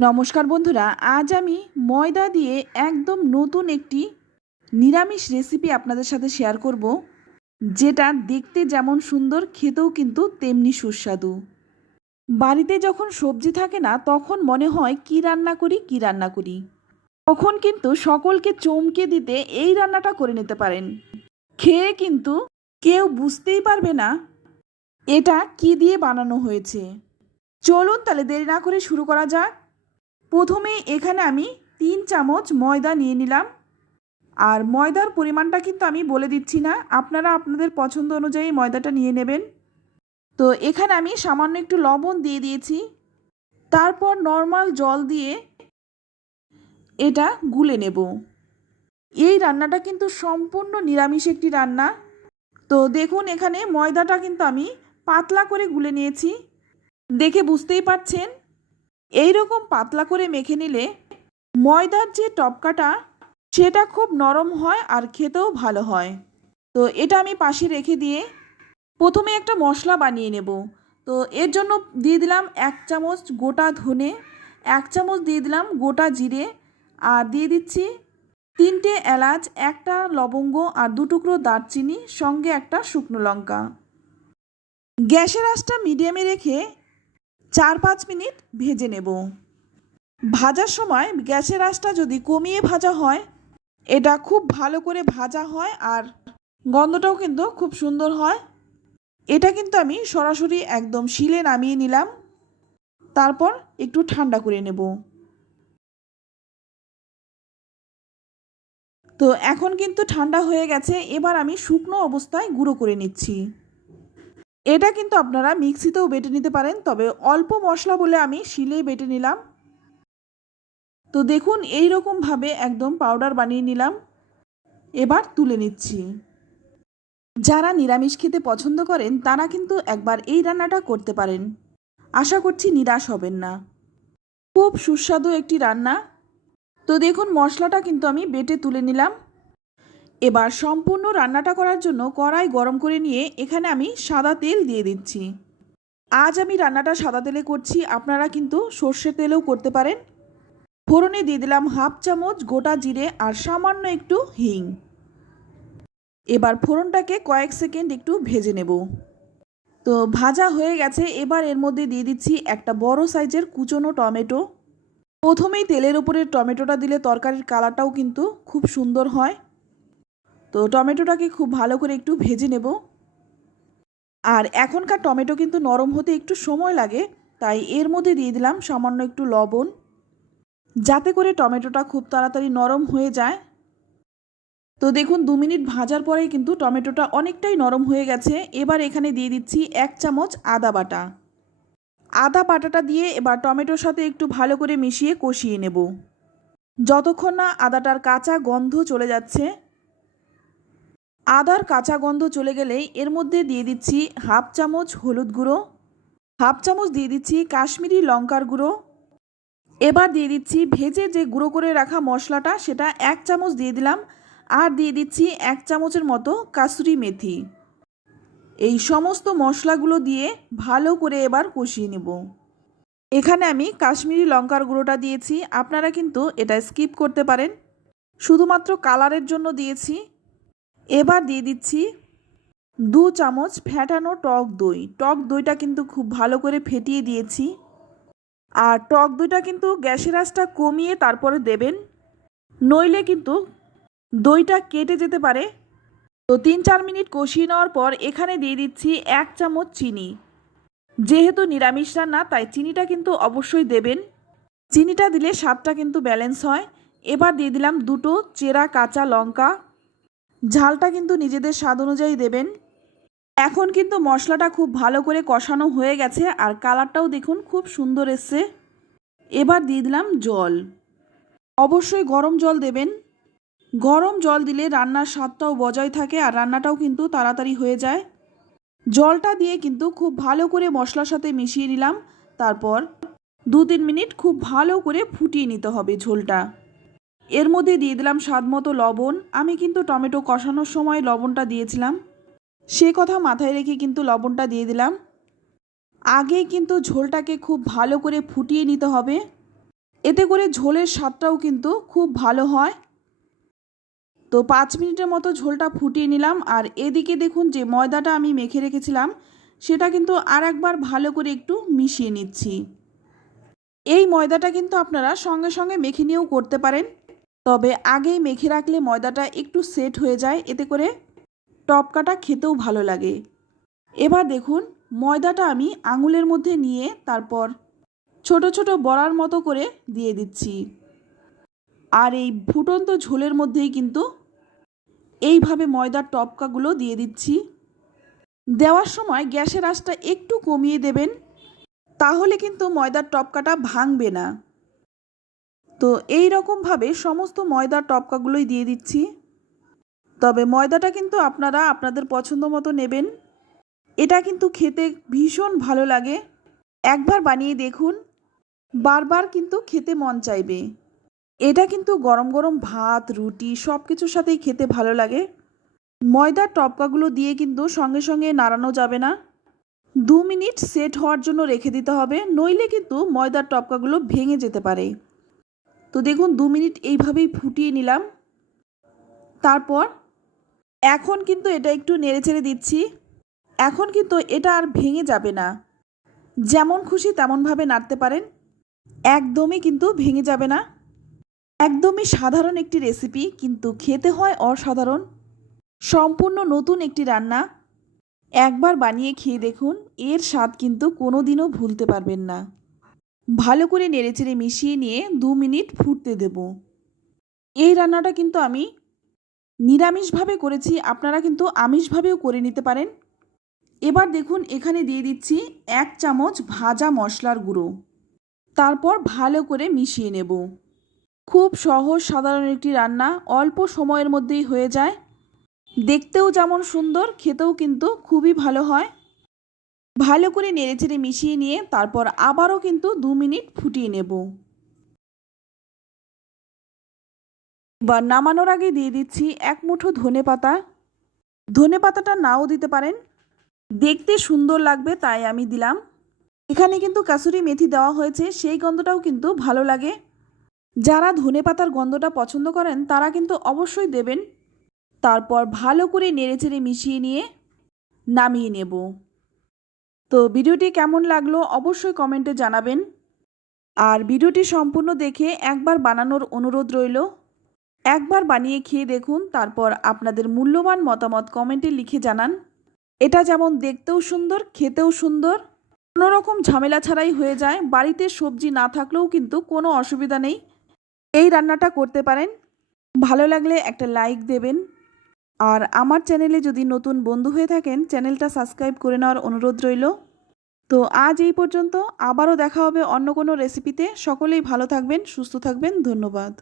নমস্কার বন্ধুরা, আজ আমি ময়দা দিয়ে একদম নতুন একটি নিরামিষ রেসিপি আপনাদের সাথে শেয়ার করব, যেটা দেখতে যেমন সুন্দর, খেতেও কিন্তু তেমনি সুস্বাদু। বাড়িতে যখন সবজি থাকে না, তখন মনে হয় কি রান্না করি, কি রান্না করি। তখন কিন্তু সকলকে চমকে দিতে এই রান্নাটা করে নিতে পারেন। খেয়ে কিন্তু কেউ বুঝতেই পারবে না এটা কি দিয়ে বানানো হয়েছে। চলুন তাহলে দেরি না করে শুরু করা যাক। প্রথমে এখানে আমি তিন চামচ ময়দা নিয়ে নিলাম। আর ময়দার পরিমাণটা কিন্তু আমি বলে দিচ্ছি না, আপনারা আপনাদের পছন্দ অনুযায়ী ময়দাটা নিয়ে নেবেন। তো এখানে আমি সামান্য একটু লবণ দিয়ে দিয়েছি। তারপর নর্মাল জল দিয়ে এটা গুলে নেব। এই রান্নাটা কিন্তু সম্পূর্ণ নিরামিষ একটি রান্না। তো দেখুন, এখানে ময়দাটা কিন্তু আমি পাতলা করে গুলে নিয়েছি। দেখে বুঝতেই পারছেন? এই রকম পাতলা করে মেখে নিলে ময়দার যে টপকাটা, সেটা খুব নরম হয় আর খেতেও ভালো হয়। তো এটা আমি পাশে রেখে দিয়ে প্রথমে একটা মশলা বানিয়ে নেব। তো এর জন্য দিয়ে দিলাম এক চামচ গোটা ধনে, এক চামচ দিয়ে দিলাম গোটা জিরে আর দিয়ে দিচ্ছি তিনটে এলাচ, একটা লবঙ্গ আর দু টুকরো দারচিনি, সঙ্গে একটা শুকনো লঙ্কা। গ্যাসের আঁচটা মিডিয়ামে রেখে চার পাঁচ মিনিট ভেজে নেব। ভাজার সময় গ্যাসের আঁচটা যদি কমিয়ে ভাজা হয়, এটা খুব ভালো করে ভাজা হয় আর গন্ধটাও কিন্তু খুব সুন্দর হয়। এটা কিন্তু আমি সরাসরি একদম শিলে নামিয়ে নিলাম। তারপর একটু ঠান্ডা করে নেব। তো এখন কিন্তু ঠান্ডা হয়ে গেছে, এবার আমি শুকনো অবস্থায় গুঁড়ো করে নিচ্ছি। এটা কিন্তু আপনারা মিক্সিতেও বেটে নিতে পারেন, তবে অল্প মশলা বলে আমি শিলেই বেটে নিলাম। তো দেখুন এই রকমভাবে একদম পাউডার বানিয়ে নিলাম। এবার তুলে নিচ্ছি। যারা নিরামিষ খেতে পছন্দ করেন, তারা কিন্তু একবার এই রান্নাটা করতে পারেন। আশা করছি নিরাশ হবেন না। খুব সুস্বাদু একটি রান্না। তো দেখুন, মশলাটা কিন্তু আমি বেটে তুলে নিলাম। এবার সম্পূর্ণ রান্নাটা করার জন্য কড়াই গরম করে নিয়ে এখানে আমি সাদা তেল দিয়ে দিচ্ছি। আজ আমি রান্নাটা সাদা তেলে করছি, আপনারা কিন্তু সর্ষের তেলেও করতে পারেন। ফোড়নে দিয়ে দিলাম হাফ চামচ গোটা জিরে আর সামান্য একটু হিং। এবার ফোড়নটাকে কয়েক সেকেন্ড একটু ভেজে নেব। তো ভাজা হয়ে গেছে, এবার এর মধ্যে দিয়ে দিচ্ছি একটা বড় সাইজের কুচনো টমেটো। প্রথমেই তেলের উপরে টমেটোটা দিলে তরকারির কালারটাও কিন্তু খুব সুন্দর হয়। তো টমেটোটাকে খুব ভালো করে একটু ভেজে নেব। আর এখনকার টমেটো কিন্তু নরম হতে একটু সময় লাগে, তাই এর মধ্যে দিয়ে দিলাম সামান্য একটু লবণ। যাতে করে টমেটোটা খুব তাড়াতাড়ি নরম হয়ে যায়। তো দেখুন, দু মিনিট ভাজার পরে কিন্তু টমেটোটা অনেকটাই নরম হয়ে গেছে। এবার এখানে দিয়ে দিচ্ছি এক চামচ আদা বাটা। আদা বাটাটা দিয়ে এবার টমেটোর সাথে একটু ভালো করে মিশিয়ে কষিয়ে নেব। যতক্ষণ না আদাটার কাঁচা গন্ধ চলে যাচ্ছে আদার কাঁচা গন্ধ চলে গেলেই এর মধ্যে দিয়ে দিচ্ছি হাফ চামচ হলুদ গুঁড়ো, হাফ চামচ দিয়ে দিচ্ছি কাশ্মীরি লঙ্কার গুঁড়ো। এবার দিয়ে দিচ্ছি ভেজে যে গুঁড়ো করে রাখা মশলাটা সেটা এক চামচ দিয়ে দিলাম আর দিয়ে দিচ্ছি এক চামচের মতো কাসুরি মেথি। এই সমস্ত মশলাগুলো দিয়ে ভালো করে এবার কষিয়ে নেব। এখানে আমি কাশ্মীরি লঙ্কার গুঁড়োটা দিয়েছি, আপনারা কিন্তু এটা স্কিপ করতে পারেন। শুধুমাত্র কালারের জন্য দিয়েছি এবার দিয়ে দিচ্ছি দু চামচ ফ্যাটানো টক দই। টক দইটা কিন্তু খুব ভালো করে ফেটিয়ে দিয়েছি। আর টক দইটা কিন্তু গ্যাসের আঁচটা কমিয়ে তারপরে দেবেন। নইলে কিন্তু দইটা কেটে যেতে পারে। তো তিন চার মিনিট কষিয়ে নেওয়ার পর এখানে দিয়ে দিচ্ছি এক চামচ চিনি। যেহেতু নিরামিষ রান্না, তাই চিনিটা কিন্তু অবশ্যই দেবেন। চিনিটা দিলে স্বাদটা কিন্তু ব্যালেন্স হয়। এবার দিয়ে দিলাম দুটো চেরা কাঁচা লঙ্কা। ঝালটা কিন্তু নিজেদের স্বাদ অনুযায়ী দেবেন। এখন কিন্তু মশলাটা খুব ভালো করে কষানো হয়ে গেছে আর কালারটাও দেখুন খুব সুন্দর এসছে। এবার দিয়ে দিলাম জল। অবশ্যই গরম জল দেবেন। গরম জল দিলে রান্নার স্বাদটাও বজায় থাকে আর রান্নাটাও কিন্তু তাড়াতাড়ি হয়ে যায়। জলটা দিয়ে কিন্তু খুব ভালো করে মশলার সাথে মিশিয়ে নিলাম। তারপর দু তিন মিনিট খুব ভালো করে ফুটিয়ে নিতে হবে ঝোলটা। এর মধ্যে দিয়ে দিলাম স্বাদ মতো লবণ। আমি কিন্তু টমেটো কষানোর সময় লবণটা দিয়েছিলাম। সে কথা মাথায় রেখে কিন্তু লবণটা দিয়ে দিলাম। আগেই কিন্তু ঝোলটাকে খুব ভালো করে ফুটিয়ে নিতে হবে। এতে করে ঝোলের স্বাদটাও কিন্তু খুব ভালো হয়। তো পাঁচ মিনিটের মতো ঝোলটা ফুটিয়ে নিলাম। আর এদিকে দেখুন যে ময়দাটা আমি মেখে রেখেছিলাম, সেটা কিন্তু আর একবার ভালো করে একটু মিশিয়ে নিচ্ছি। এই ময়দাটা কিন্তু আপনারা সঙ্গে সঙ্গে মেখে নিয়েও করতে পারেন। তবে আগেই মেখে রাখলে ময়দাটা একটু সেট হয়ে যায়, এতে করে টপকাটা খেতেও ভালো লাগে। এবার দেখুন, ময়দাটা আমি আঙুলের মধ্যে নিয়ে তারপর ছোট ছোট বড়ার মতো করে দিয়ে দিচ্ছি। আর এই ফুটন্ত ঝোলের মধ্যেই কিন্তু এইভাবে ময়দার টপকাগুলো দিয়ে দিচ্ছি। দেওয়ার সময় গ্যাসের আঁচটা একটু কমিয়ে দেবেন, তাহলে কিন্তু ময়দার টপকাটা ভাঙবে না। তো এই রকমভাবে সমস্ত ময়দার টপকাগুলোই দিয়ে দিচ্ছি। তবে ময়দাটা কিন্তু আপনারা আপনাদের পছন্দ মতো নেবেন। এটা কিন্তু খেতে ভীষণ ভালো লাগে। একবার বানিয়ে দেখুন, বারবার কিন্তু খেতে মন চাইবে। এটা কিন্তু গরম গরম ভাত, রুটি সব কিছুর সাথেই খেতে ভালো লাগে। ময়দার টপকাগুলো দিয়ে কিন্তু সঙ্গে সঙ্গে নাড়ানো যাবে না। দু মিনিট সেট হওয়ার জন্য রেখে দিতে হবে, নইলে কিন্তু ময়দার টপকাগুলো ভেঙে যেতে পারে। তো দেখুন, দু মিনিট এইভাবেই ফুটিয়ে নিলাম। তারপর এখন কিন্তু এটা একটু নেড়ে নেড়েচেড়ে দিচ্ছি। এখন কিন্তু এটা আর ভেঙে যাবে না। যেমন খুশি তেমনভাবে নাড়তে পারেন। একদমই কিন্তু ভেঙে যাবে না। একদমই সাধারণ একটি রেসিপি, কিন্তু খেতে হয় অসাধারণ। সম্পূর্ণ নতুন একটি রান্না। একবার বানিয়ে খেয়ে দেখুন, এর স্বাদ কিন্তু কোনো দিনও ভুলতে পারবেন না। ভালো করে নেড়েচেড়ে মিশিয়ে নিয়ে দু মিনিট ফুটতে দেব। এই রান্নাটা কিন্তু আমি নিরামিষভাবে করেছি, আপনারা কিন্তু আমিষভাবেও করে নিতে পারেন। এবার দেখুন, এখানে দিয়ে দিচ্ছি এক চামচ ভাজা মশলার গুঁড়ো। তারপর ভালো করে মিশিয়ে নেব। খুব সহজ সাধারণ একটি রান্না, অল্প সময়ের মধ্যেই হয়ে যায়। দেখতেও যেমন সুন্দর, খেতেও কিন্তু খুবই ভালো হয়। ভালো করে নেড়েচেড়ে মিশিয়ে নিয়ে তারপর আবারও কিন্তু দু মিনিট ফুটিয়ে নেব। বা নামানোর আগে দিয়ে দিচ্ছি এক মুঠো ধনে পাতা। ধনে পাতাটা নাও দিতে পারেন। দেখতে সুন্দর লাগবে, তাই আমি দিলাম। এখানে কিন্তু কাসুরি মেথি দেওয়া হয়েছে, সেই গন্ধটাও কিন্তু ভালো লাগে। যারা ধনে পাতার গন্ধটা পছন্দ করেন, তারা কিন্তু অবশ্যই দেবেন। তারপর ভালো করে নেড়েচেড়ে মিশিয়ে নিয়ে নামিয়ে নেব। তো ভিডিওটি কেমন লাগল অবশ্যই কমেন্টে জানাবেন। আর ভিডিওটি সম্পূর্ণ দেখে একবার বানানোর অনুরোধ রইল। একবার বানিয়ে খেয়ে দেখুন, তারপর আপনাদের মূল্যবান মতামত কমেন্টে লিখে জানান। এটা যেমন দেখতেও সুন্দর, খেতেও সুন্দর কোনো রকম ঝামেলা ছাড়াই হয়ে যায়, বাড়িতে সবজি না থাকলেও কিন্তু কোনো অসুবিধা নেই। এই রান্নাটা করতে পারেন। ভালো লাগলে একটা লাইক দেবেন। আর আমার চ্যানেলে যদি নতুন বন্ধু হয়ে থাকেন, চ্যানেলটা সাবস্ক্রাইব করে নেওয়ার অনুরোধ রইল। তো আজ এই পর্যন্ত, আবারও দেখা হবে অন্য কোনো রেসিপিতে সকলেই ভালো থাকবেন, সুস্থ থাকবেন, ধন্যবাদ।